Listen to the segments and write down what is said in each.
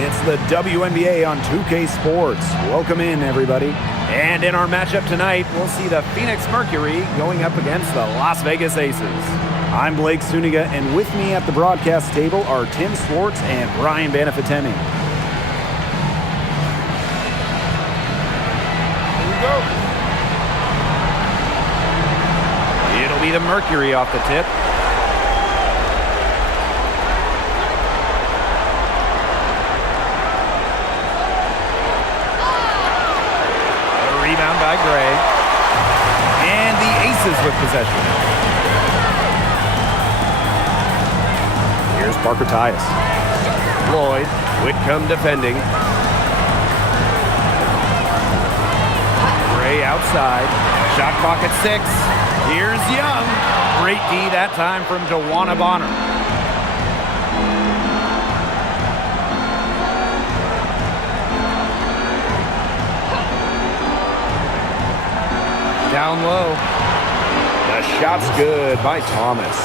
It's the WNBA on 2K Sports. Welcome in, everybody. And in our matchup tonight, we'll see the Phoenix Mercury going up against the Las Vegas Aces. I'm Blake Suniga, and with me at the broadcast table are Tim Swartz and Brian Banafitemi. Here we go. It'll be the Mercury off the tip. Rebound by Gray. And the Aces with possession. Here's Parker Tyus. Lloyd. Whitcomb defending. Gray outside. Shot clock at 6. Here's Young. Great D that time from Joanna Bonner. Down low. The shot's good by Thomas.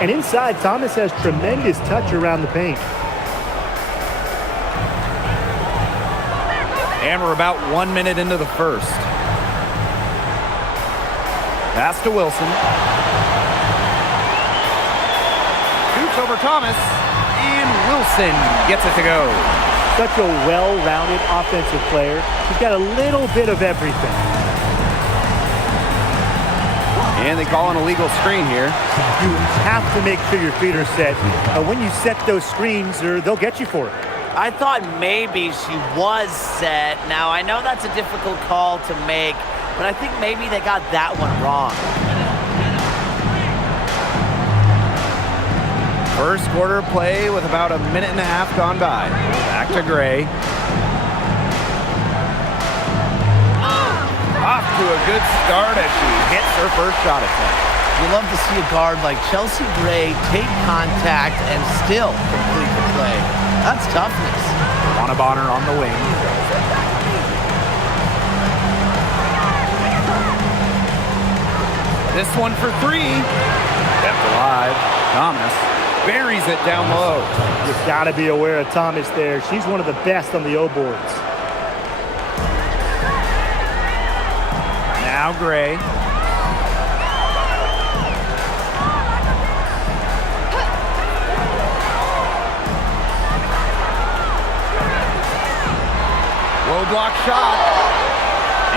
And inside, Thomas has tremendous touch around the paint. And we're about 1 minute into the first. Pass to Wilson. Shoots over Thomas. And Wilson gets it to go. Such a well-rounded offensive player. He's got a little bit of everything. And they call an illegal screen here. You have to make sure your feet are set. When you set those screens, they'll get you for it. I thought maybe she was set. Now, I know that's a difficult call to make, but I think maybe they got that one wrong. First quarter play with about a minute and a half gone by. Back to Gray. Off to a good start as she hits her first shot attempt. You love to see a guard like Chelsea Gray take contact and still complete the play. That's toughness. Joanna Bonner on the wing. This one for 3. Kept alive. Thomas buries it down low. You've got to be aware of Thomas there. She's one of the best on the O boards. Now Gray. Low block shot.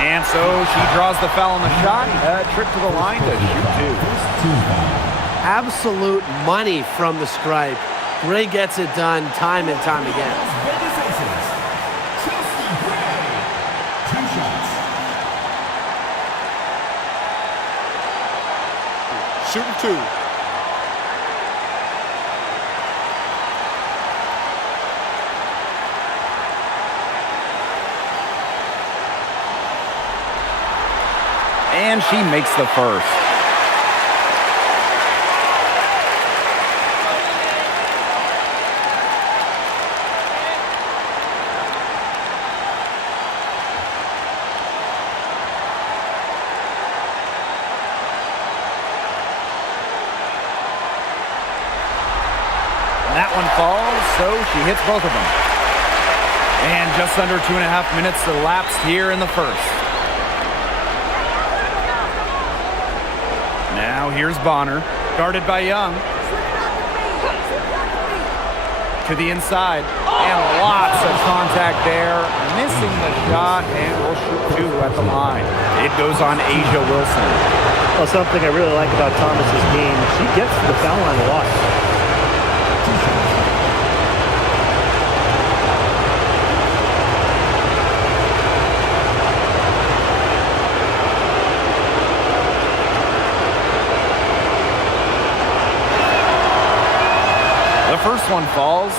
And so she draws the foul on the shot. Trip to the line to shoot 2. Absolute money from the stripe. Gray gets it done time and time again. Shooting 2. And she makes the first. That one falls, so she hits both of them. And just under 2.5 minutes elapsed here in the first. Now here's Bonner, guarded by Young. To the inside, and lots of contact there. Missing the shot, and will shoot 2 at the line. It goes on Asia Wilson. Well, something I really like about Thomas's game, she gets to the foul line a lot. The first one falls.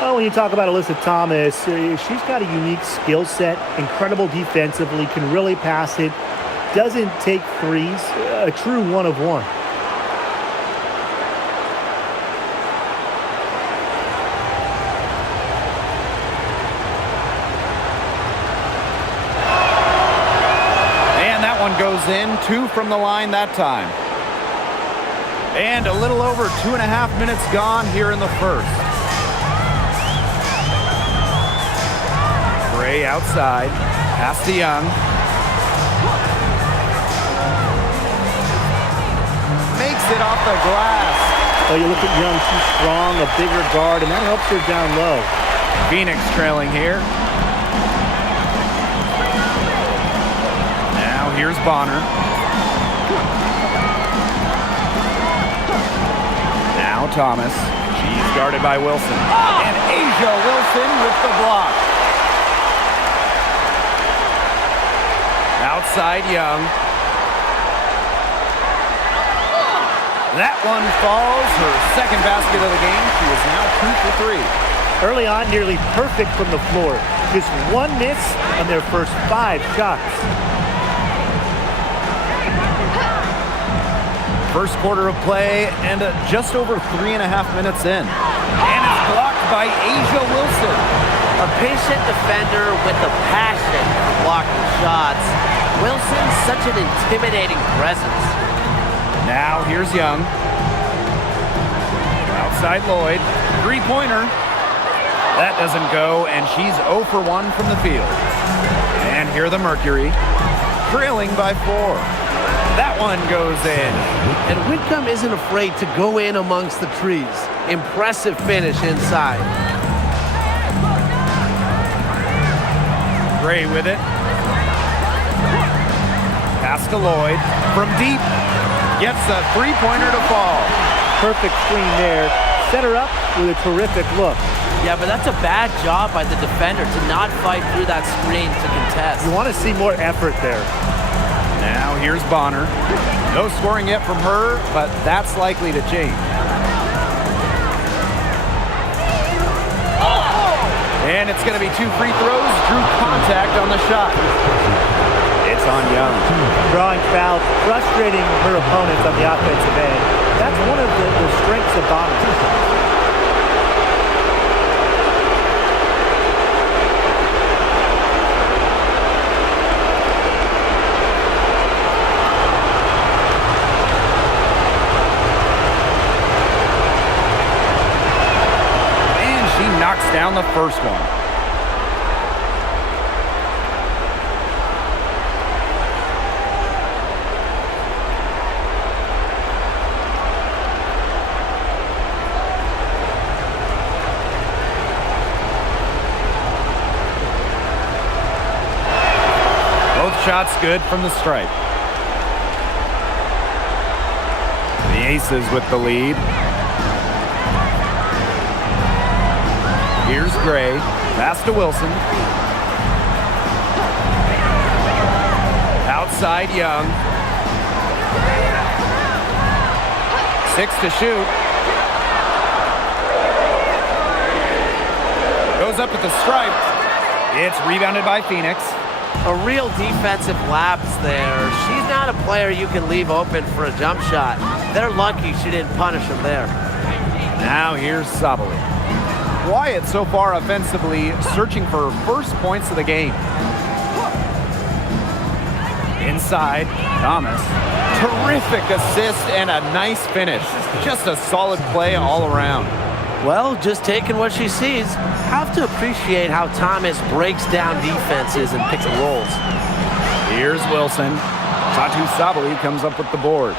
Well, when you talk about Alyssa Thomas, she's got a unique skill set, incredible defensively, can really pass it, doesn't take threes, a true one-of-one. And that one goes in, 2 from the line that time. And a little over 2.5 minutes gone here in the first. Gray outside. Pass to Young. Makes it off the glass. Oh, you look at Young, she's strong, a bigger guard, and that helps her down low. Phoenix trailing here. Now here's Bonner. Now Thomas. She's guarded by Wilson. And Asia Wilson with the block. Outside Young. That one falls. Her second basket of the game. She is now 2 for 3. Early on, nearly perfect from the floor. Just one miss on their first 5 shots. First quarter of play and just over 3.5 minutes in. And it's blocked by Asia Wilson. A patient defender with the passion for blocking shots. Wilson's such an intimidating presence. Now here's Young. Outside Lloyd. Three-pointer. That doesn't go, and she's 0 for 1 from the field. And here the Mercury, trailing by 4. That one goes in. And Whitcomb isn't afraid to go in amongst the trees. Impressive finish inside. Gray with it. Pass to Lloyd. From deep. Gets a three-pointer to fall. Perfect screen there. Set her up with a terrific look. Yeah, but that's a bad job by the defender to not fight through that screen to contest. You want to see more effort there. Now here's Bonner. No scoring yet from her, but that's likely to change. And it's going to be 2 free throws. Drew contact on the shot. It's on Young. Drawing fouls, frustrating her opponents on the offensive end. That's one of the strengths of Bonner. Knocks down the first one. Both shots good from the stripe. The Aces with the lead. Here's Gray. Pass to Wilson. Outside Young. 6 to shoot. Goes up at the stripe. It's rebounded by Phoenix. A real defensive lapse there. She's not a player you can leave open for a jump shot. They're lucky she didn't punish him there. Now here's Sabali. Quiet so far offensively, searching for first points of the game. Inside, Thomas. Terrific assist and a nice finish. Just a solid play all around. Well, just taking what she sees. Have to appreciate how Thomas breaks down defenses and picks and rolls. Here's Wilson. Tatu Sabali comes up with the board.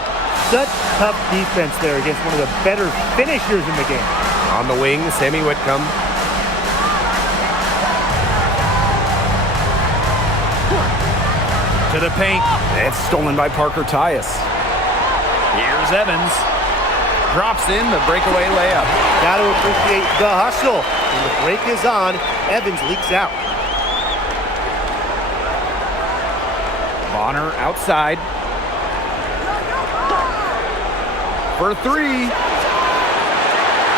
Such tough defense there against one of the better finishers in the game. On the wing, Sammy Whitcomb. To the paint. It's stolen by Parker Tyus. Here's Evans. Drops in the breakaway layup. Got to appreciate the hustle. When the break is on, Evans leaks out. Bonner outside. For 3.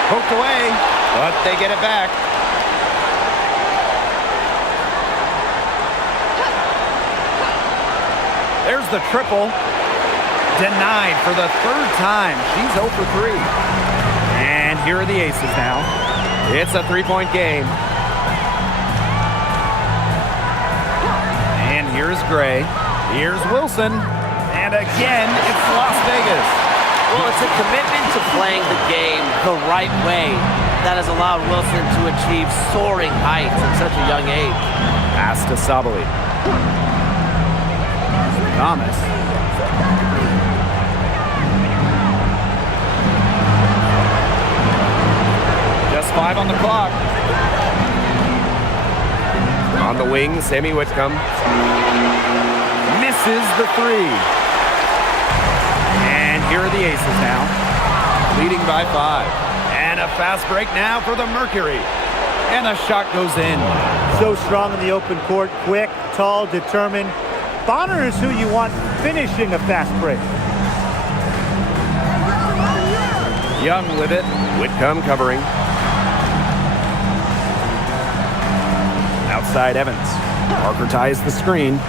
Poked away, but they get it back. There's the triple. Denied for the 3rd time. She's 0 for 3. And here are the Aces now. It's a 3-point game. And here's Gray. Here's Wilson. And again, it's Las Vegas. Well, it's a commitment to playing the game the right way that has allowed Wilson to achieve soaring heights at such a young age. Pass to Sabali. Thomas. Just 5 on the clock. On the wing, Sammy Whitcomb. Misses the 3. And here are the Aces now, leading by 5. And a fast break now for the Mercury. And the shot goes in. So strong in the open court, quick, tall, determined. Bonner is who you want finishing a fast break. Young with it. Whitcomb covering. Outside Evans. Parker ties the screen.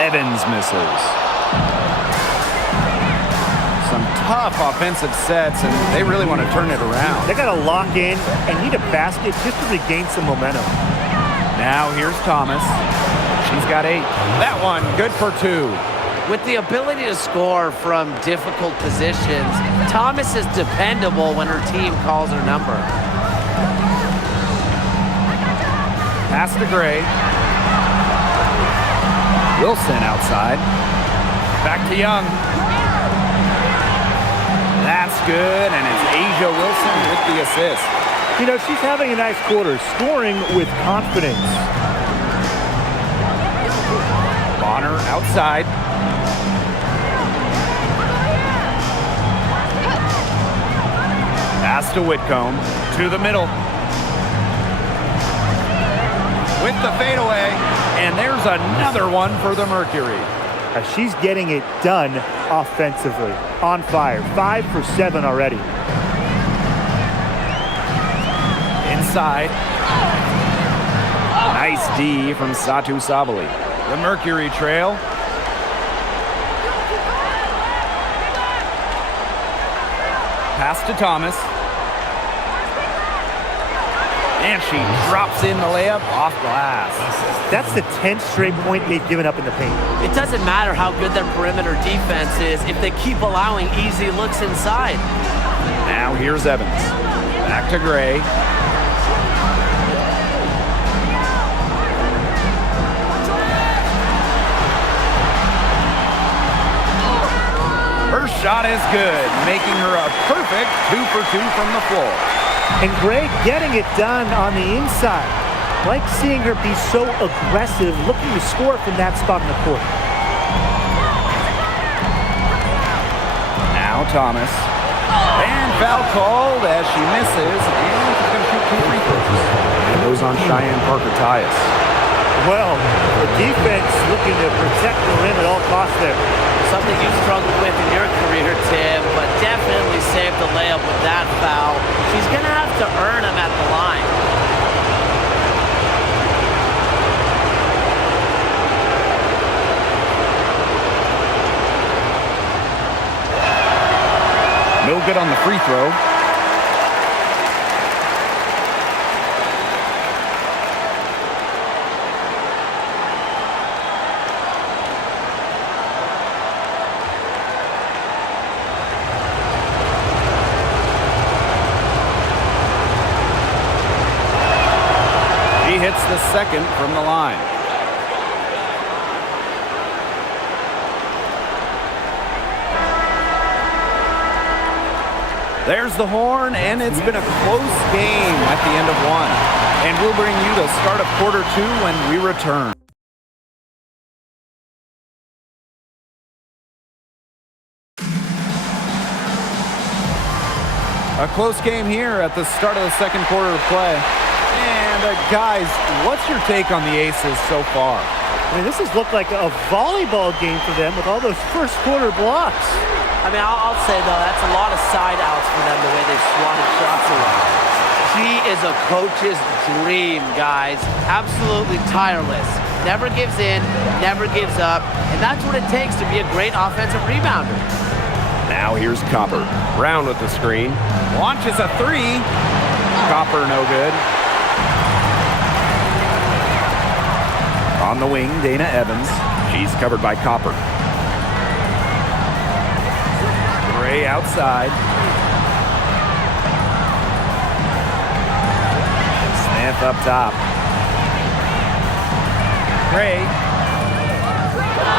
Evans misses. Some tough offensive sets, and they really want to turn it around. They got to lock in and need a basket just to regain some momentum. Now here's Thomas. She's got 8. That one, good for 2. With the ability to score from difficult positions, Thomas is dependable when her team calls her number. Pass to Gray. Wilson outside. Back to Young. That's good, and it's Asia Wilson with the assist. You know, she's having a nice quarter, scoring with confidence. Bonner outside. Pass to Whitcomb. To the middle. With the fadeaway. And there's another one for the Mercury. She's getting it done offensively. On fire. 5 for 7 already. Inside. Nice D from Satu Sabali. The Mercury trail. Pass to Thomas. And she drops in the layup off glass. That's the 10th straight point they've given up in the paint. It doesn't matter how good their perimeter defense is if they keep allowing easy looks inside. Now here's Evans. Back to Gray. Her shot is good, making her a perfect 2 for 2 from the floor. And Gray getting it done on the inside. Like seeing her be so aggressive, looking to score from that spot in the court. Now Thomas. And foul called as she misses. And she's going to shoot 2 free throws. And those on Cheyenne Parker Tyus. Well, the defense looking to protect the rim at all costs there. Something you struggled with in your career, Tim, but definitely saved the layup with that foul. She's going to have to earn him at the line. No good on the free throw. He hits the second from the line. There's the horn, and it's been a close game at the end of 1. And we'll bring you the start of quarter 2 when we return. A close game here at the start of the second quarter of play. And guys, what's your take on the Aces so far? I mean, this has looked like a volleyball game for them with all those first quarter blocks. I mean, I'll say, though, that's a lot of side outs for them, the way they swatted shots away. She is a coach's dream, guys. Absolutely tireless. Never gives in, never gives up, and that's what it takes to be a great offensive rebounder. Now here's Copper. Brown with the screen. Launches a 3. Copper no good. On the wing, Dana Evans. She's covered by Copper. Gray outside. Smith up top. Gray.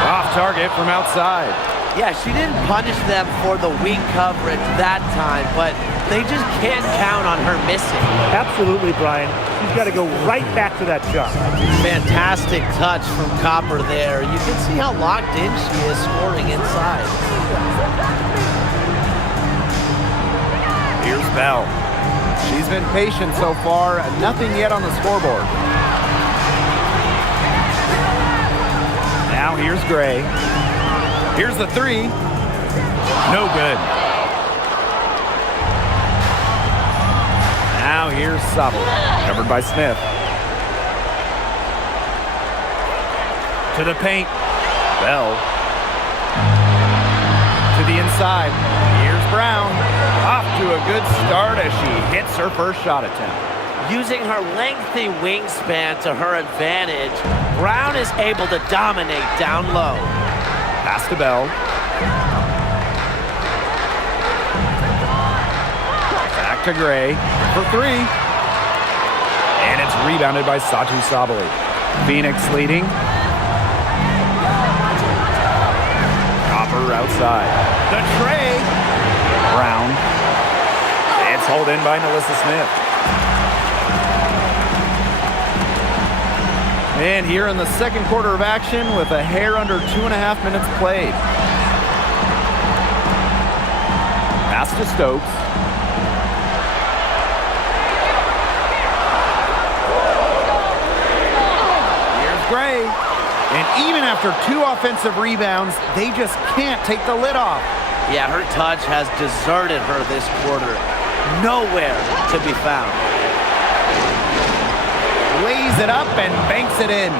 Off target from outside. Yeah, she didn't punish them for the weak coverage that time, but they just can't count on her missing. Absolutely, Brian. She's got to go right back to that shot. Fantastic touch from Copper there. You can see how locked in she is scoring inside. Here's Bell. She's been patient so far. Nothing yet on the scoreboard. Now here's Gray. Here's the three. No good. Now here's Sobel. Covered by Smith. To the paint. Bell. To the inside. Here's Brown. Off to a good start as she hits her first shot attempt. Using her lengthy wingspan to her advantage, Brown is able to dominate down low. Pass to Bell. Back to Gray for three. And it's rebounded by Satu Sabali. Phoenix leading. Copper outside. The tray. Brown. It's hauled in by Melissa Smith. And here in the second quarter of action with a hair under 2.5 minutes played. Pass to Stokes. Here's Gray. And even after 2 offensive rebounds, they just can't take the lid off. Yeah, her touch has deserted her this quarter. Nowhere to be found. Lays it up and banks it in.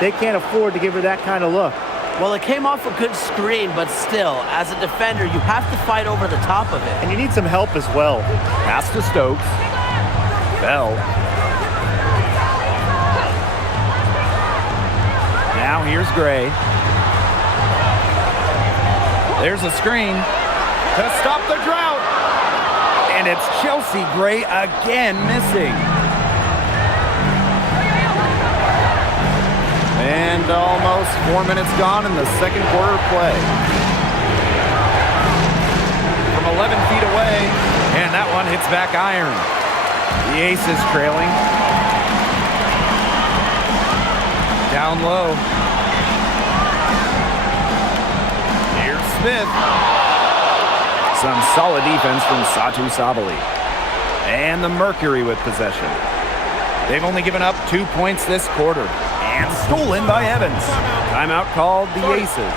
They can't afford to give her that kind of look. Well, it came off a good screen, but still, as a defender, you have to fight over the top of it. And you need some help as well. Pass to Stokes. Bell. Now here's Gray. There's a screen to stop the drought. And it's Chelsea Gray again missing. And almost 4 minutes gone in the second quarter of play. From 11 feet away, and that one hits back iron. The Aces trailing. Down low. Here's Smith. Some solid defense from Satu Sabali. And the Mercury with possession. They've only given up 2 points this quarter. And stolen by Evans. Timeout called the Aces.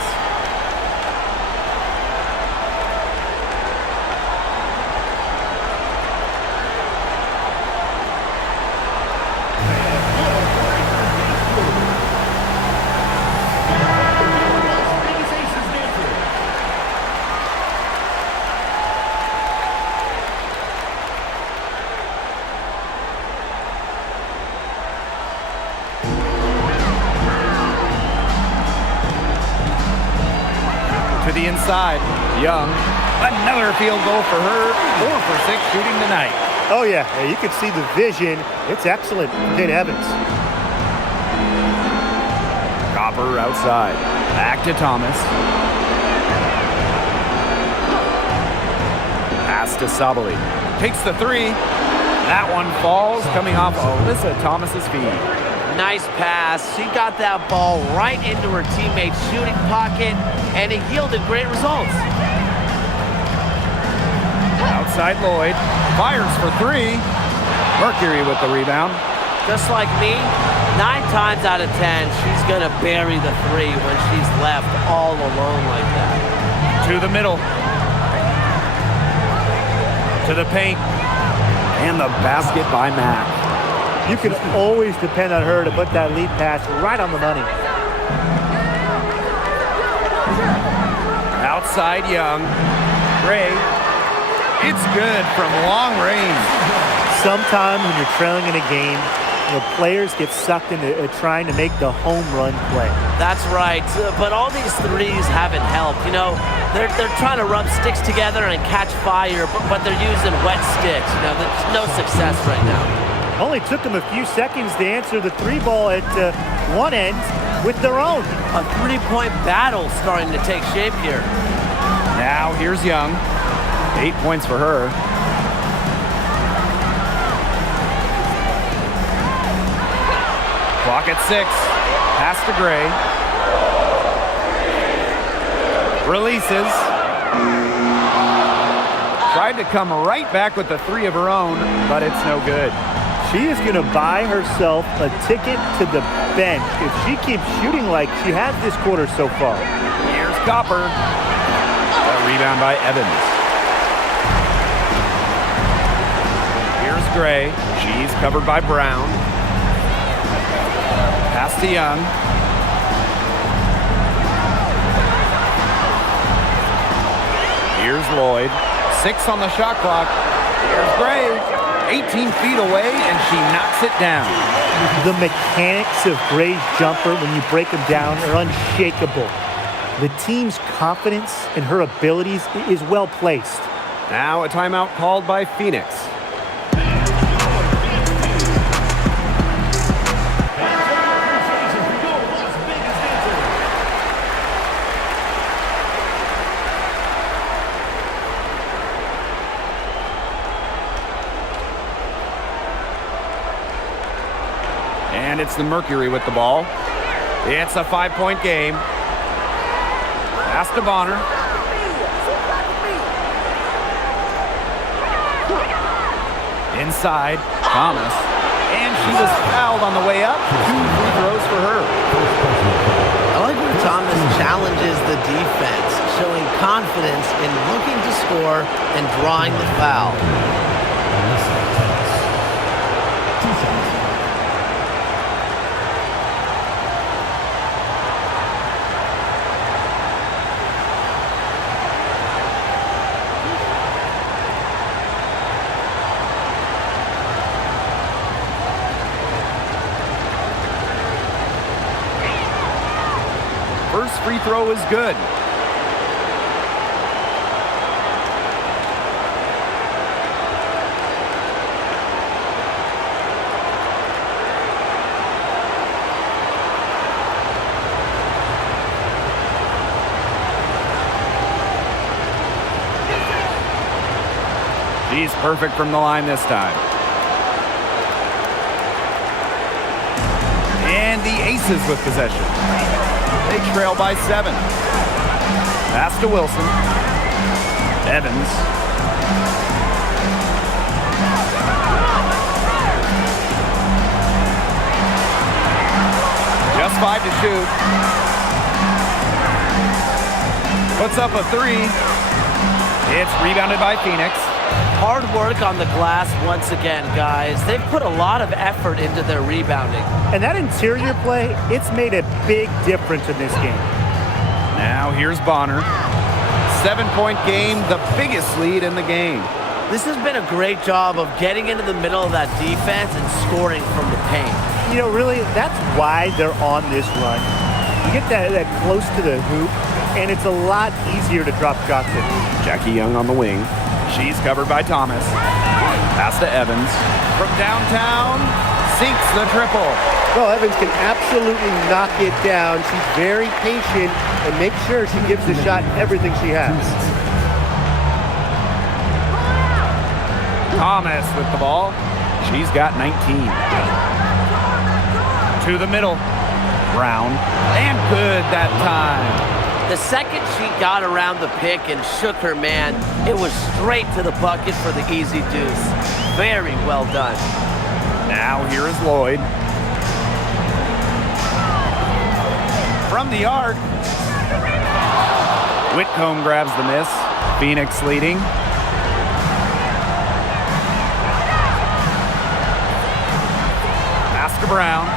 The inside. Young. Another field goal for her. 4 for 6 shooting tonight. Oh, yeah. You can see the vision. It's excellent for Kate Evans. Copper outside. Back to Thomas. Pass to Sabali. Takes the three. That one falls, coming off Alyssa Thomas's feet. Nice pass. She got that ball right into her teammate's shooting pocket, and it yielded great results. Outside Lloyd. Fires for three. Mercury with the rebound. Just like me, 9 times out of 10, she's going to bury the three when she's left all alone like that. To the middle. To the paint. And the basket by Mack. You can always depend on her to put that lead pass right on the money. Outside Young. Gray. It's good from long range. Sometimes when you're trailing in a game, players get sucked into trying to make the home run play. That's right, but all these threes haven't helped. They're trying to rub sticks together and catch fire, but they're using wet sticks. There's no success right now. Only took them a few seconds to answer the three ball at one end. with their own. A three-point battle starting to take shape here. Now here's Young. 8 points for her. Clock at 6. Pass to Gray. Releases. Tried to come right back with the three of her own, but it's no good. She is going to buy herself a ticket to the bench if she keeps shooting like she has this quarter so far. Here's Copper. A rebound by Evans. Here's Gray. She's covered by Brown. Pass to Young. Here's Lloyd. 6 on the shot clock. Here's Gray. 18 feet away, and she knocks it down. The mechanics of Gray's jumper, when you break them down, are unshakable. The team's confidence in her abilities is well placed. Now a timeout called by Phoenix. And it's the Mercury with the ball. It's a 5-point game. Pass to Bonner. Inside, Thomas. And she was fouled on the way up. 2 free throws for her. I like when Thomas challenges the defense, showing confidence in looking to score and drawing the foul. First free throw is good. She's perfect from the line this time. And the Aces with possession. They trail by 7. Pass to Wilson. Evans. Just 5 to shoot. Puts up a 3. It's rebounded by Phoenix. Hard work on the glass once again, guys. They've put a lot of effort into their rebounding. And that interior play, it's made a big difference in this game. Now here's Bonner. 7-point game, the biggest lead in the game. This has been a great job of getting into the middle of that defense and scoring from the paint. You know, really, that's why they're on this run. You get that close to the hoop, and it's a lot easier to drop shots in. Jackie Young on the wing. She's covered by Thomas. Pass to Evans. From downtown, sinks the triple. Well, Evans can absolutely knock it down. She's very patient and makes sure she gives the shot everything she has. Thomas with the ball. She's got 19. To the middle. Brown. And good that time. The second she got around the pick and shook her man, it was straight to the bucket for the easy deuce. Very well done. Now here is Lloyd. From the arc. Whitcomb grabs the miss. Phoenix leading. Pass to Brown.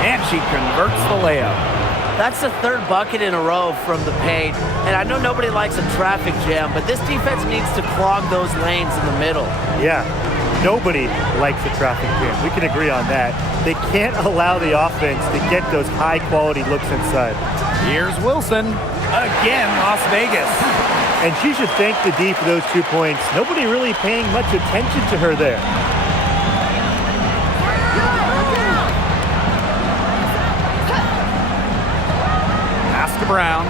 And she converts the layup. That's the third bucket in a row from the paint. And I know nobody likes a traffic jam, but this defense needs to clog those lanes in the middle. Yeah, nobody likes a traffic jam. We can agree on that. They can't allow the offense to get those high-quality looks inside. Here's Wilson. Again, Las Vegas. And she should thank the D for those 2 points. Nobody really paying much attention to her there. Brown.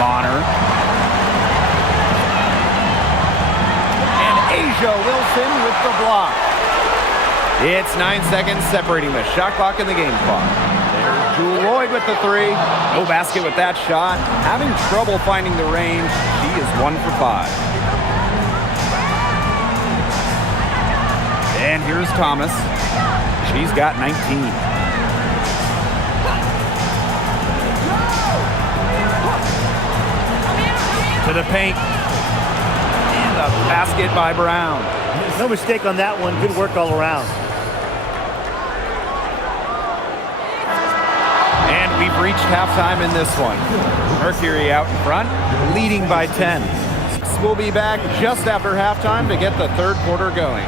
Bonner. And Asia Wilson with the block. It's 9 seconds separating the shot clock and the game clock. There's Jewel Lloyd with the three. No basket with that shot. Having trouble finding the range. She is 1 for 5. And here's Thomas. She's got 19. To the paint. And a basket by Brown. No mistake on that one. Good work all around. And we've reached halftime in this one. Mercury out in front, leading by 10. We'll be back just after halftime to get the third quarter going.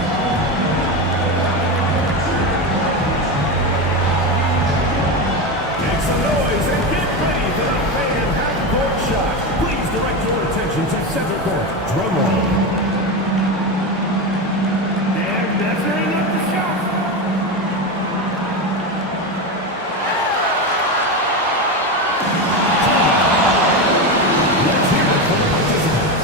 Make some noise and get ready for the Mayhem half-court shot. Please direct your attention to center court. Drum roll. That's very not the shot. Let's hear it from the participants.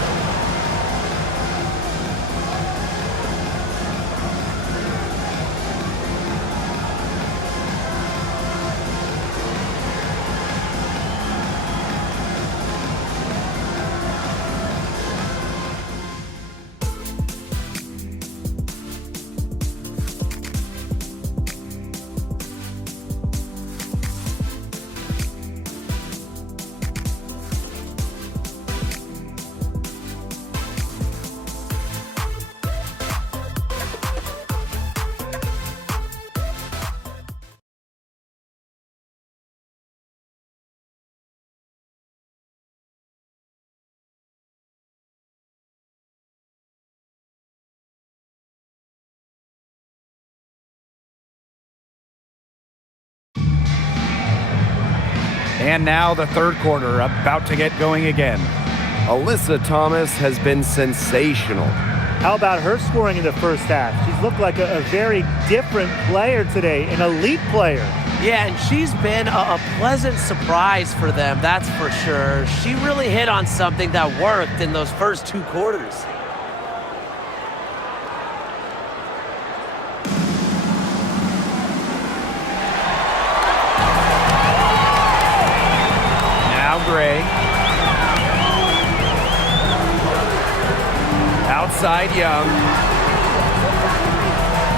And now the third quarter about to get going again. Alyssa Thomas has been sensational. How about her scoring in the first half? She's looked like a very different player today, an elite player. Yeah, and she's been a pleasant surprise for them, that's for sure. She really hit on something that worked in those first two quarters. Gray. Outside Young.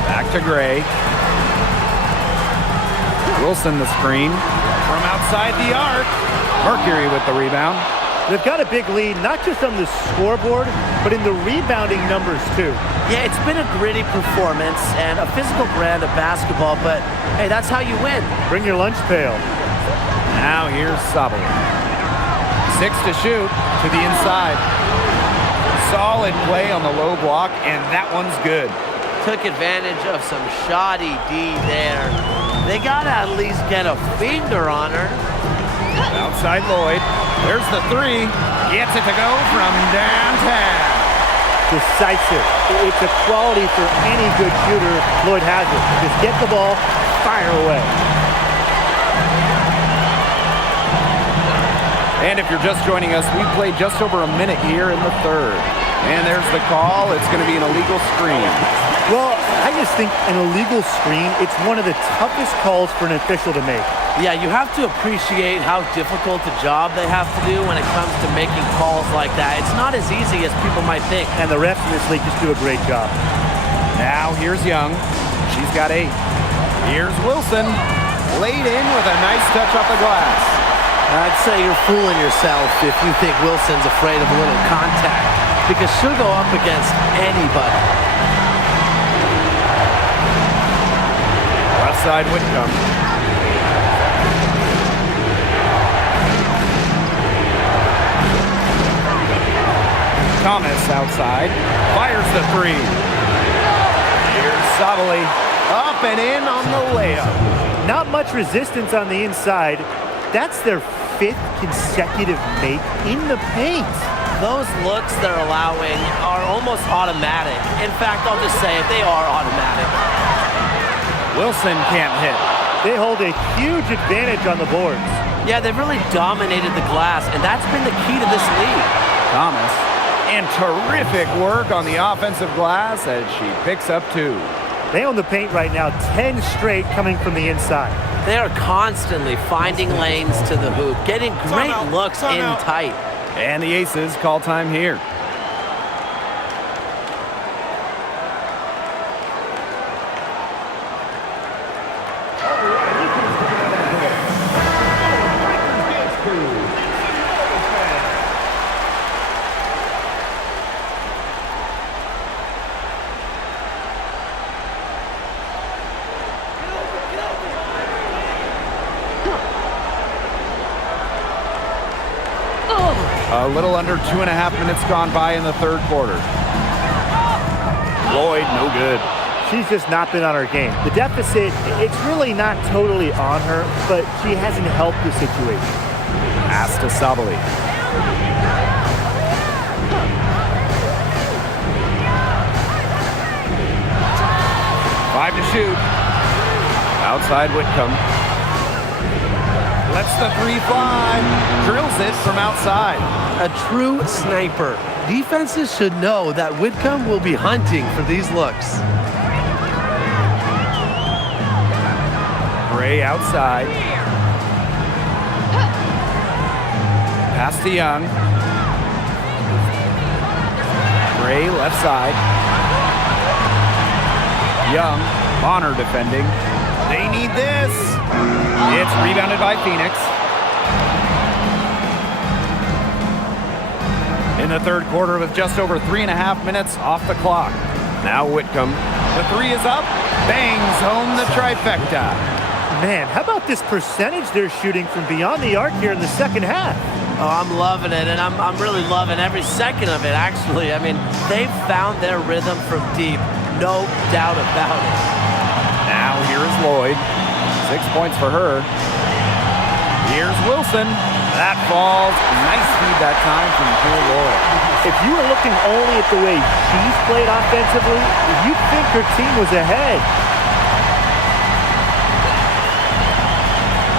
Back to Gray. Wilson the screen. From outside the arc. Mercury with the rebound. They've got a big lead, not just on the scoreboard, but in the rebounding numbers too. Yeah, it's been a gritty performance and a physical brand of basketball, but hey, that's how you win. Bring your lunch pail. Now here's Sabali. 6 to shoot to the inside. Solid play on the low block, and that one's good. Took advantage of some shoddy D there. They got to at least get a finger on her. Outside Lloyd. There's the three. Gets it to go from downtown. Decisive. It's a quality for any good shooter. Lloyd has it. Just get the ball, fire away. And if you're just joining us, we played just over a minute here in the third. And there's the call. It's going to be an illegal screen. Well, I just think an illegal screen, it's one of the toughest calls for an official to make. Yeah, you have to appreciate how difficult a job they have to do when it comes to making calls like that. It's not as easy as people might think. And the refs in this league just do a great job. Now here's Young. She's got 8. Here's Wilson. Laid in with a nice touch off the glass. I'd say you're fooling yourself if you think Wilson's afraid of a little contact, because she'll go up against anybody. Left side Whitcomb. Thomas outside. Fires the three. Here's Sabali. Up and in on the layup. Not much resistance on the inside. That's their 5th consecutive make in the paint. Those looks they're allowing are almost automatic. In fact, I'll just say it, they are automatic. Wilson can't hit. They hold a huge advantage on the boards. Yeah, they've really dominated the glass, and that's been the key to this lead. Thomas. And terrific work on the offensive glass as she picks up 2. They own the paint right now, 10 straight coming from the inside. They are constantly finding lanes to the hoop, getting great looks in tight. And the Aces call time here. A little under 2.5 minutes gone by in the third quarter. Lloyd, no good. She's just not been on her game. The deficit, it's really not totally on her, but she hasn't helped the situation. Pass to Sabali. 5 to shoot. Outside Whitcomb. Lets the 3 fly. Drills it from outside. A true sniper. Defenses should know that Whitcomb will be hunting for these looks. Gray outside. Pass to Young. Gray left side. Young, Bonner defending. They need this. It's rebounded by Phoenix. In the third quarter with just over 3.5 minutes off the clock. Now Whitcomb. The 3 is up. Bangs home the trifecta. Man, how about this percentage they're shooting from beyond the arc here in the second half? Oh, I'm loving it, and I'm really loving every second of it, actually. I mean, they've found their rhythm from deep. No doubt about it. Now here is Lloyd. 6 points for her. Here's Wilson. That falls. Nice feed that time from Jill Lloyd. If you were looking only at the way she's played offensively, you'd think her team was ahead.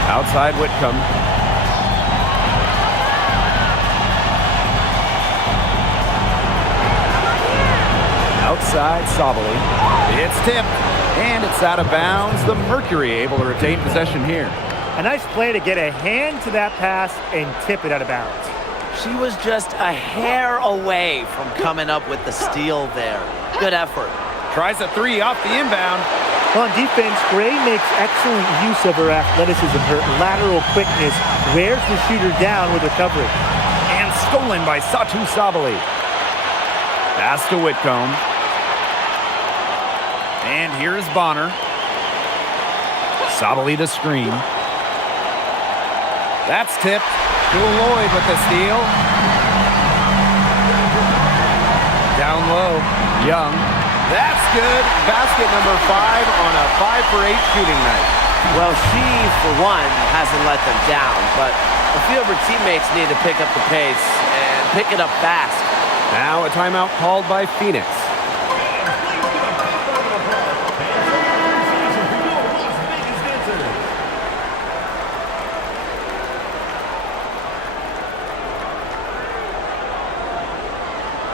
Outside Whitcomb. Outside Sabali. It's tipped, and it's out of bounds. The Mercury able to retain possession here. A nice play to get a hand to that pass and tip it out of bounds. She was just a hair away from coming up with the steal there. Good effort. Tries a 3 off the inbound. On defense, Gray makes excellent use of her athleticism. Her lateral quickness wears the shooter down with her coverage. And stolen by Satu Sabali. Pass to Whitcomb. And here is Bonner. Sabali to screen. That's tipped. To Lloyd with the steal. Down low. Young. That's good. Basket number 5 on a 5 for 8 shooting night. Well, she, for one, hasn't let them down, but a few of her teammates need to pick up the pace and pick it up fast. Now a timeout called by Phoenix.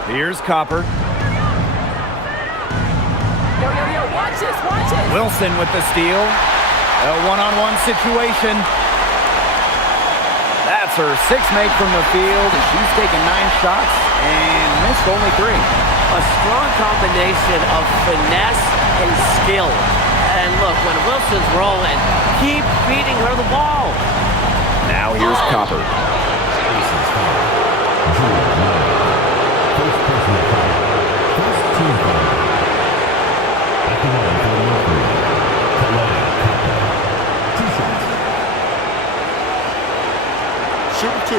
Here's Copper. Watch this. Wilson with the steal. A one-on-one situation. That's her 6th make from the field. She's taken 9 shots and missed only 3. A strong combination of finesse and skill. And look, when Wilson's rolling, keep feeding her the ball. Now here's Copper. Shooting 2.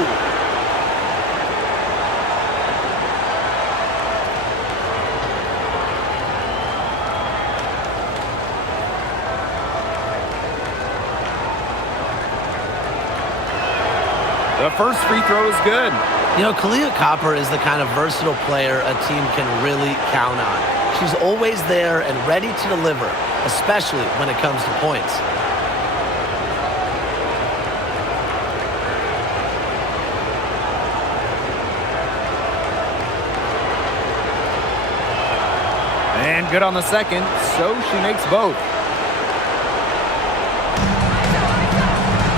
The first free throw is good. You know, Kalia Copper is the kind of versatile player a team can really count on. She's always there and ready to deliver, especially when it comes to points. good on the second, so she makes both.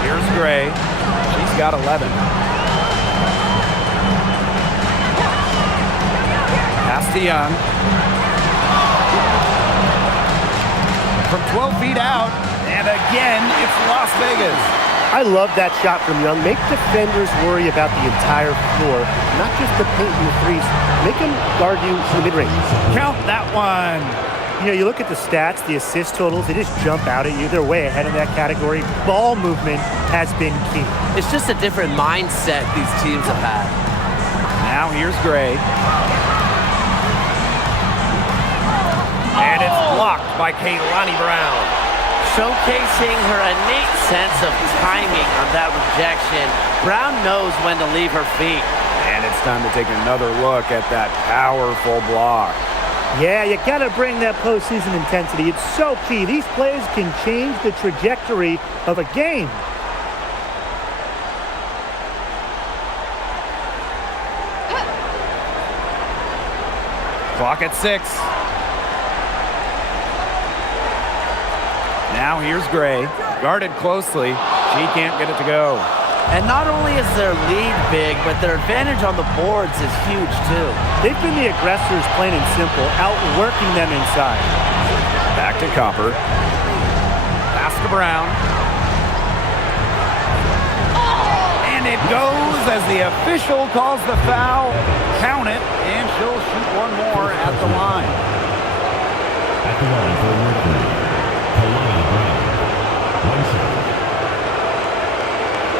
Here's Gray. She's got 11. Pass to Young. From 12 feet out, and again, it's Las Vegas. I love that shot from Young. Make defenders worry about the entire floor, not just the paint and the threes. Make them guard you in the mid-range. Count that one. You know, you look at the stats, the assist totals, they just jump out at you. They're way ahead in that category. Ball movement has been key. It's just a different mindset these teams have had. Now here's Gray. And it's blocked by Kaylani Brown. Showcasing her innate sense of timing on that rejection. Brown knows when to leave her feet. And it's time to take another look at that powerful block. Yeah, you got to bring that postseason intensity. It's so key. These plays can change the trajectory of a game. Clock at 6. Now here's Gray, guarded closely. She can't get it to go. And not only is their lead big, but their advantage on the boards is huge too. They've been the aggressors, plain and simple, outworking them inside. Back to Copper. Pass to Brown. And it goes as the official calls the foul. Count it, and she'll shoot one more at the line. At the line for Mercury, Kalani Brown. 1 shot.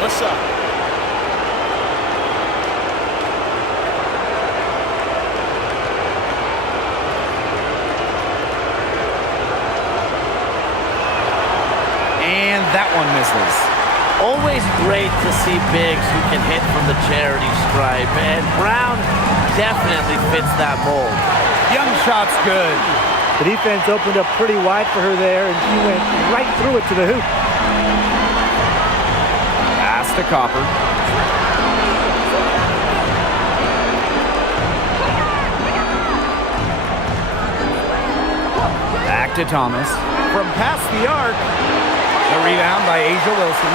What's up? And that one misses. Always great to see bigs who can hit from the charity stripe, and Brown definitely fits that mold. Young shot's good. The defense opened up pretty wide for her there, and she went right through it to the hoop. Pass to Copper. Back to Thomas. From past the arc. The rebound by Asia Wilson.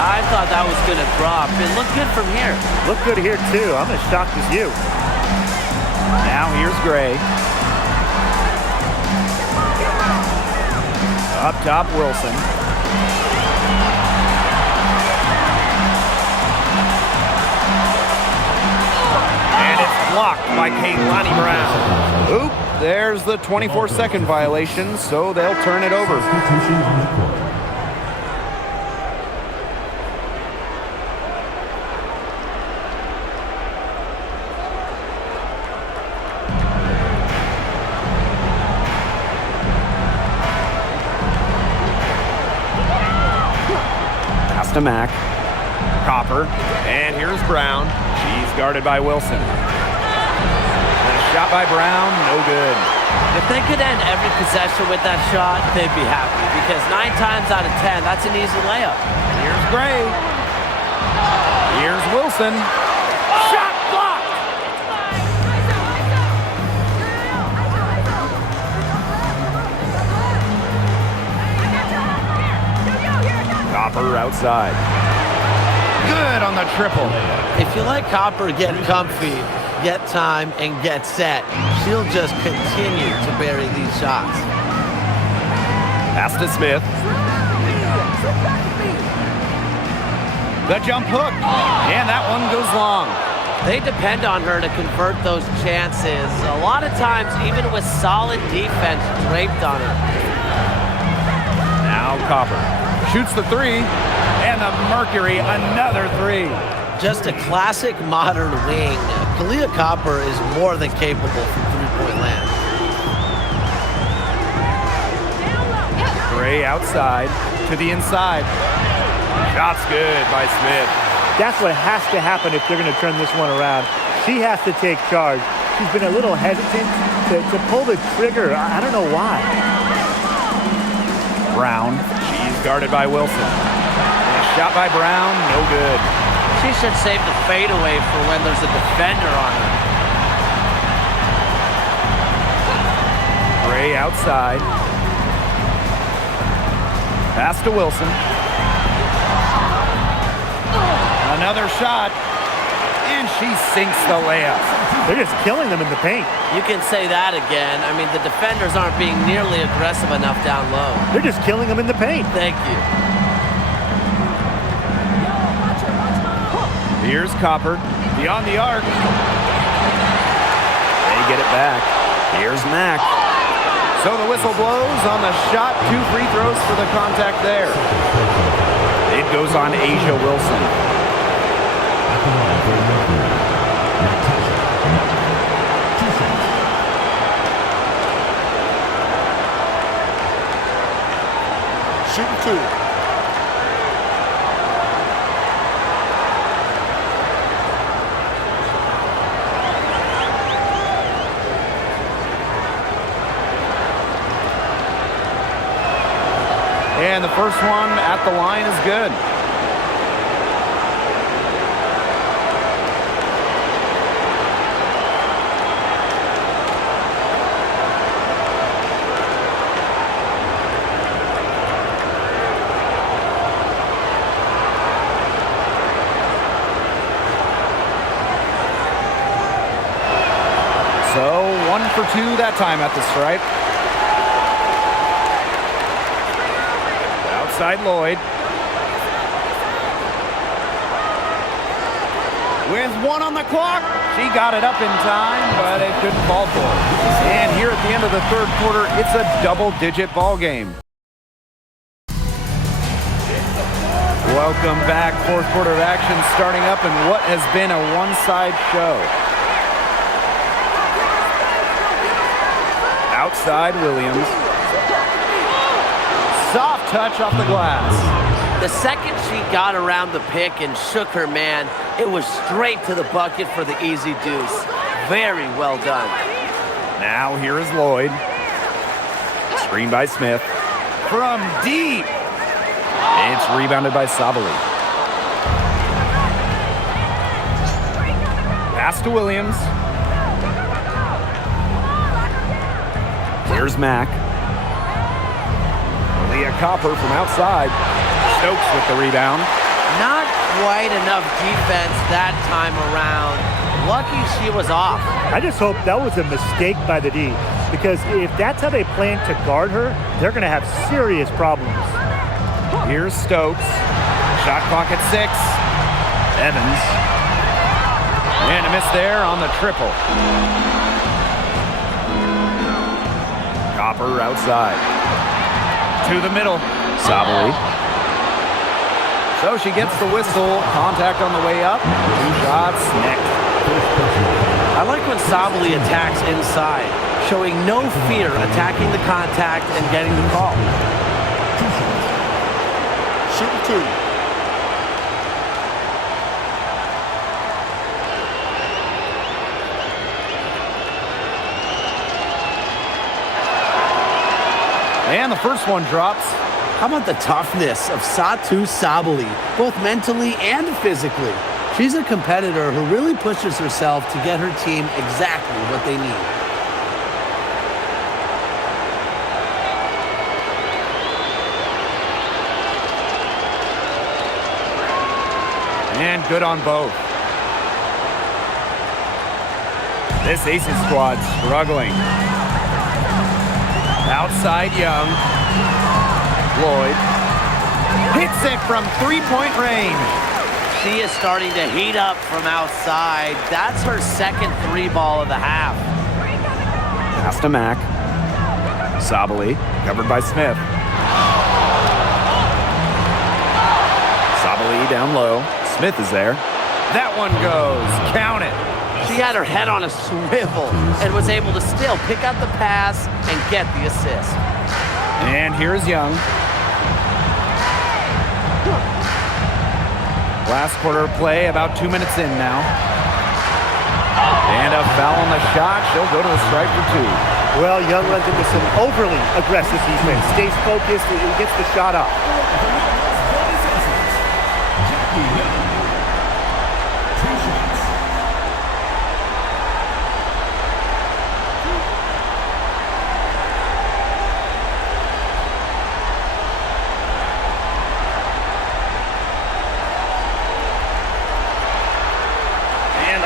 I thought that was going to drop. It looked good from here. Look good here, too. I'm as shocked as you. Now here's Gray. Up top, Wilson. And it's blocked by Kaylani Brown. Oop, there's the 24-second violation, so they'll turn it over. Substitution on the court. Pass to Mack. Copper. And here's Brown. She's guarded by Wilson. And a shot by Brown, no good. If they could end every possession with that shot, they'd be happy, because 9 times out of 10, that's an easy layup. Here's Gray. Here's Wilson. Shot blocked! Copper outside. Good on the triple. If you let Copper get comfy, get time, and get set, she'll just continue to bury these shots. Pass to Smith. The jump hook. And that one goes long. They depend on her to convert those chances, a lot of times even with solid defense draped on her. Now Copper shoots the 3. And the Mercury, another 3. Just a classic modern wing. Kalia Copper is more than capable from three-point land. Gray outside to the inside. Shot's good by Smith. That's what has to happen if they're going to turn this one around. She has to take charge. She's been a little hesitant to pull the trigger. I don't know why. Brown, she's guarded by Wilson. And a shot by Brown, no good. She should save the fadeaway for when there's a defender on her. Ray outside. Pass to Wilson. Another shot. And she sinks the layup. They're just killing them in the paint. You can say that again. I mean, the defenders aren't being nearly aggressive enough down low. They're just killing them in the paint. Thank you. Here's Copper. Beyond the arc. They get it back. Here's Mack. So the whistle blows on the shot. 2 free throws for the contact there. It goes on Asia Wilson. Shooting 2. And the first one at the line is good. So 1 for 2 that time at the stripe. Outside Lloyd. With 1 on the clock. She got it up in time, but it couldn't fall for her. And here at the end of the third quarter, it's a double-digit ball game. Welcome back. Fourth quarter of action starting up in what has been a one-side show. Outside Williams. Soft touch off the glass. The second she got around the pick and shook her man, it was straight to the bucket for the easy deuce. Very well done. Now here is Lloyd. Screen by Smith. From deep. It's rebounded by Sabali. Pass to Williams. Here's Mack. Leah Copper from outside. Stokes with the rebound. Not quite enough defense that time around. Lucky she was off. I just hope that was a mistake by the D, because if that's how they plan to guard her, they're going to have serious problems. Here's Stokes. Shot clock at 6. Evans. And a miss there on the triple. Copper outside. To the middle. Sabali. So she gets the whistle. Contact on the way up. 2 shots next. I like when Sabali attacks inside, showing no fear attacking the contact and getting the call. Shooting 2. And the first one drops. How about the toughness of Satu Sabali, both mentally and physically? She's a competitor who really pushes herself to get her team exactly what they need. And good on both. This Aces squad struggling. Outside Young. Lloyd. Hits it from 3-point range. She is starting to heat up from outside. That's her second 3-ball of the half. Pass to Mack. Sabali, covered by Smith. Sabali down low. Smith is there. That one goes. Count it. She had her head on a swivel and was able to still pick out the pass and get the assist. And here's Young. Last quarter of play, about 2 minutes in now. And a foul on the shot. She'll go to the stripe for 2. Well, Young runs into some overly aggressive defense. Stays focused and gets the shot up.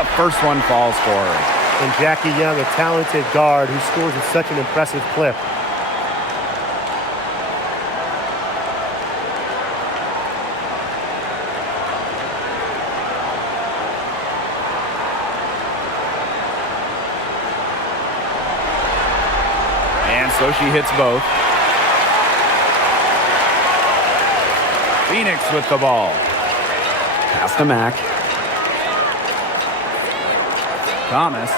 The first one falls for her. And Jackie Young, a talented guard who scores at such an impressive clip. And so she hits both. Phoenix with the ball. Pass to Mack. Thomas.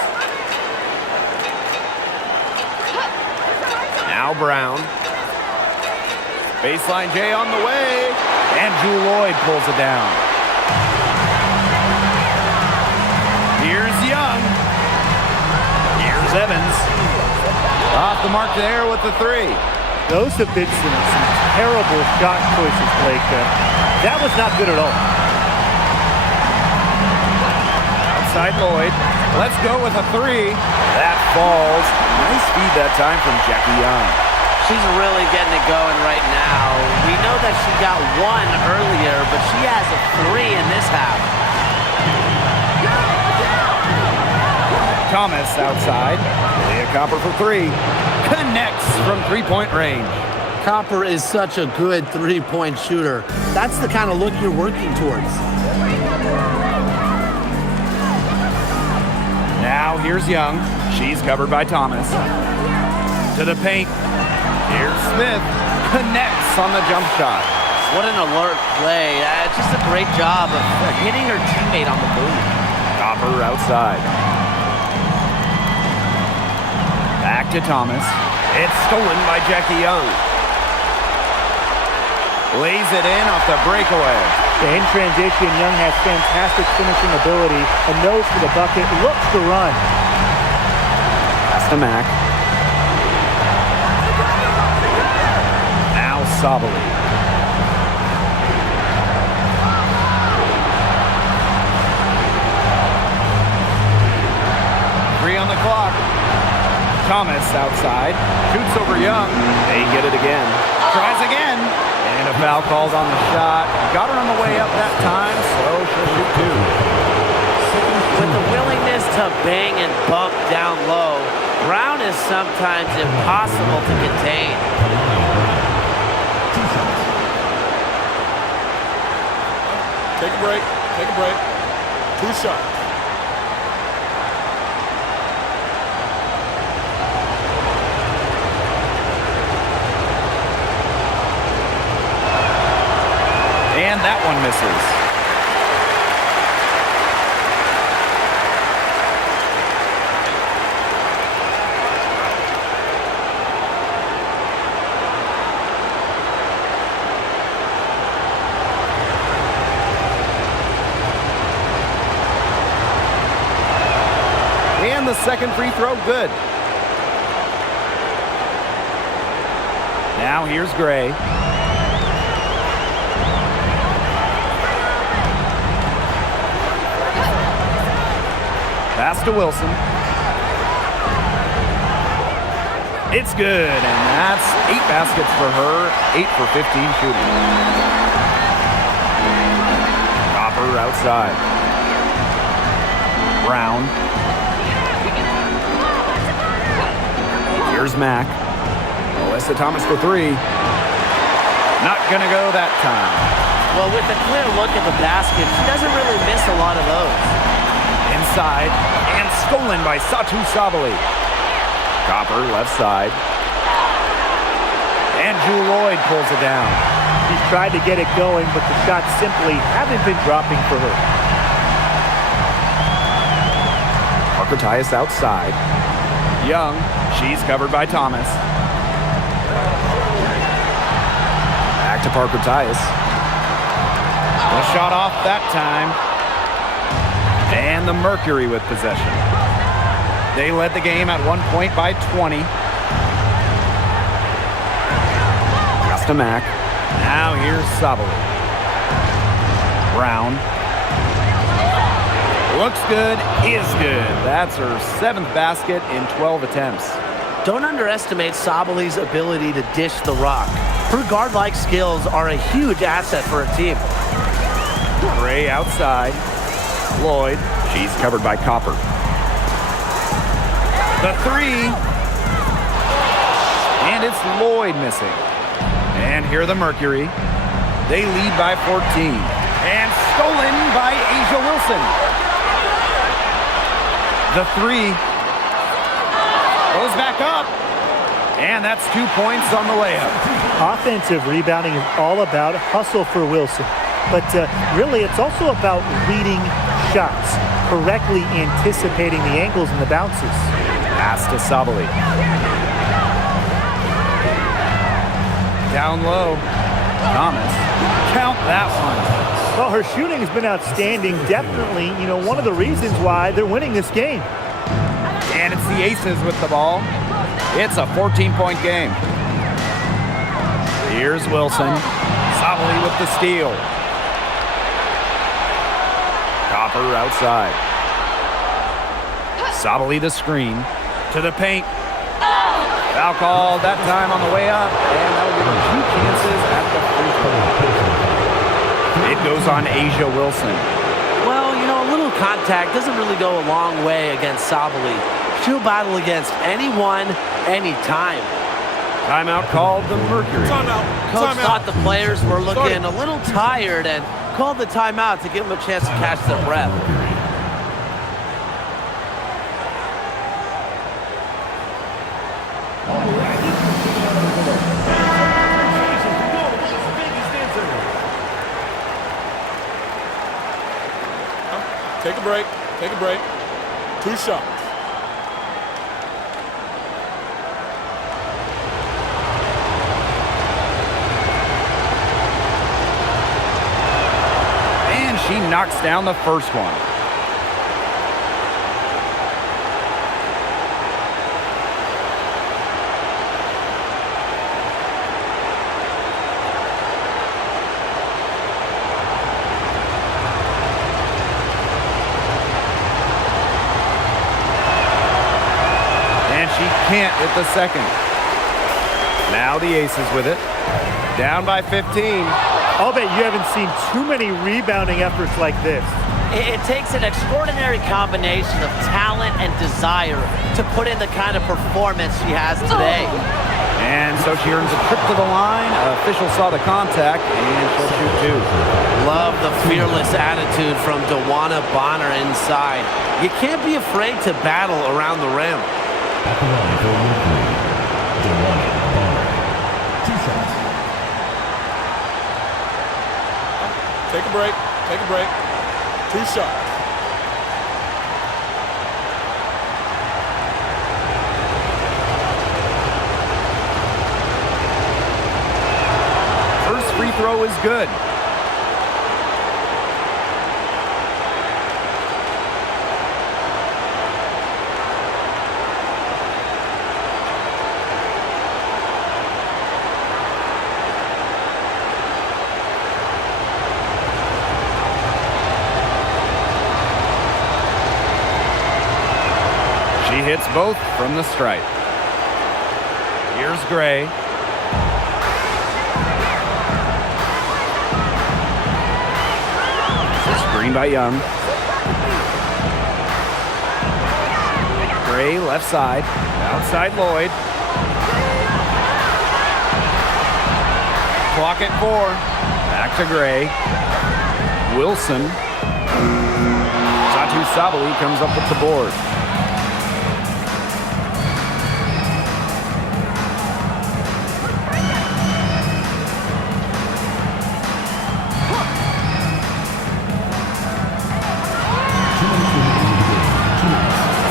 Now Brown. Baseline J on the way. And Jewel Lloyd pulls it down. Here's Young. Here's Evans. Off the mark there with the three. Those have been some terrible shot choices, Blake. That was not good at all. Outside Lloyd. Let's go with a three. That falls. Nice feed that time from Jackie Young. She's really getting it going right now. We know that she got one earlier, but she has a three in this half. Thomas outside. Leah Copper for three. Connects from three-point range. Copper is such a good three-point shooter. That's the kind of look you're working towards. Now here's Young. She's covered by Thomas. To the paint. Here's Smith. Connects on the jump shot. What an alert play. Just a great job of hitting her teammate on the boot. Copper outside. Back to Thomas. It's stolen by Jackie Young. Lays it in off the breakaway. In transition, Young has fantastic finishing ability and knows for the bucket, looks to run. Pass to Mack. Now Sabali. Three on the clock. Thomas outside. Shoots over Young. They get it again. Tries again. And a foul called on the shot. Got her on the way up that time, so she'll shoot two. With the willingness to bang and bump down low, Brown is sometimes impossible to contain. Take a break. Take a break. Two shots. And that one misses. And the second free throw, good. Now here's Gray. Pass to Wilson. It's good, and that's 8 baskets for her, 8 for 15 shooting. Copper outside. Brown. Here's Mack. Alyssa Thomas for three. Not gonna go that time. Well, with a clear look at the basket, she doesn't really miss a lot of those. Inside, and stolen by Satu Sabali. Copper left side. And Jewel Lloyd pulls it down. She's tried to get it going, but the shots simply haven't been dropping for her. Parker-Tyus outside. Young, she's covered by Thomas. Back to Parker-Tyus. The shot off that time. And the Mercury with possession. They led the game at 1 point by 20. Pass to Mack. Now here's Sabali. Brown. Looks good, is good. That's her 7th basket in 12 attempts. Don't underestimate Sabali's ability to dish the rock. Her guard-like skills are a huge asset for a team. Gray outside. Lloyd, He's covered by Copper. The three. And it's Lloyd missing. And here the Mercury. They lead by 14. And stolen by Asia Wilson. The three goes back up. And that's 2 points on the layup. Offensive rebounding is all about hustle for Wilson. But really, it's also about reading shots, correctly anticipating the angles and the bounces. Pass to Sabali. Down low. Thomas. Count that one. Well, her shooting has been outstanding. Definitely, one of the reasons why they're winning this game. And it's the Aces with the ball. It's a 14-point game. Here's Wilson. Sabali with the steal. Copper outside. Sabali the screen. To the paint. Foul called that time on the way up. And that'll give him 2 chances at the free throw. It goes on Asia Wilson. Well, a little contact doesn't really go a long way against Sabali. She'll battle against anyone, anytime. Timeout called the Mercury. Coach thought the players were looking a little tired and called the timeout to give them a chance to catch their breath. Take a break. Take a break. 2 shots. And she knocks down the first one. Can't hit the second. Now the Aces with it. Down by 15. I'll bet you haven't seen too many rebounding efforts like this. It takes an extraordinary combination of talent and desire to put in the kind of performance she has today. And so she earns a trip to the line. Official saw the contact, and she'll shoot 2. Love the fearless attitude from Dewana Bonner inside. You can't be afraid to battle around the rim. At the line for Mercury, Dewana Bonner. 2 shots. Take a break. Take a break. 2 shots. First free throw is good. Hits both from the stripe. Here's Gray. Screen by Young. Gray left side. Outside Lloyd. Clock at 4. Back to Gray. Wilson. Satu Sabali comes up with the board.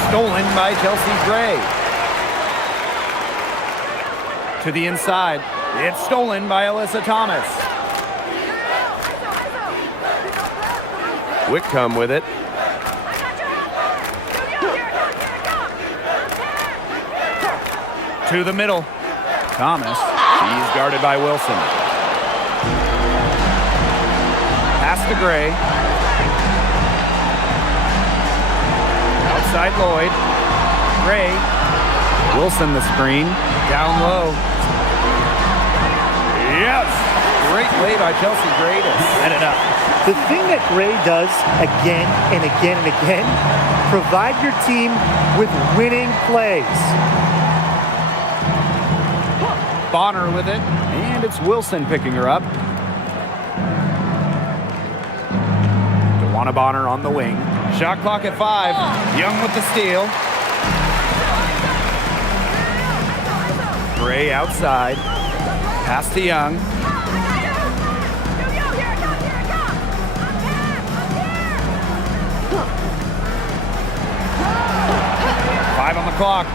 Stolen by Chelsea Gray. To the inside. It's stolen by Alyssa Thomas. Whitcomb with it. To the middle. Thomas. She's guarded by Wilson. Pass to Gray. Outside Lloyd. Gray. Wilson the screen. Down low. Yes! Great play by Chelsea Gray to set it up. The thing that Gray does again and again and again, provide your team with winning plays. Bonner with it, and it's Wilson picking her up. DeWanna Bonner on the wing. Shot clock at 5. Young with the steal. Gray outside. Pass to Young. 5 on the clock.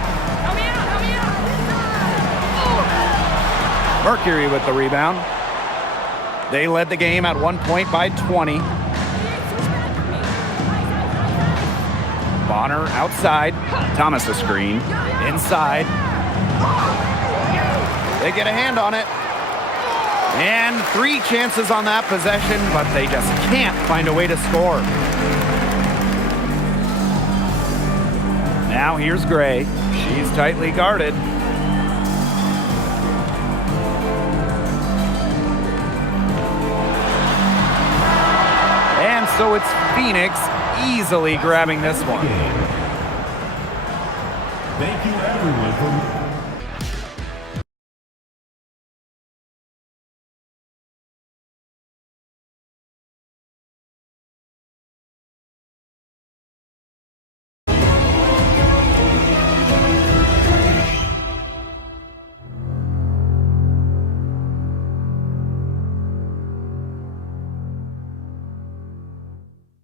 Mercury with the rebound. They led the game at 1 point by 20. Bonner outside. Thomas a screen. Inside. They get a hand on it. And 3 chances on that possession, but they just can't find a way to score. Now here's Gray. She's tightly guarded. And so it's Phoenix easily grabbing this one. Thank you everyone for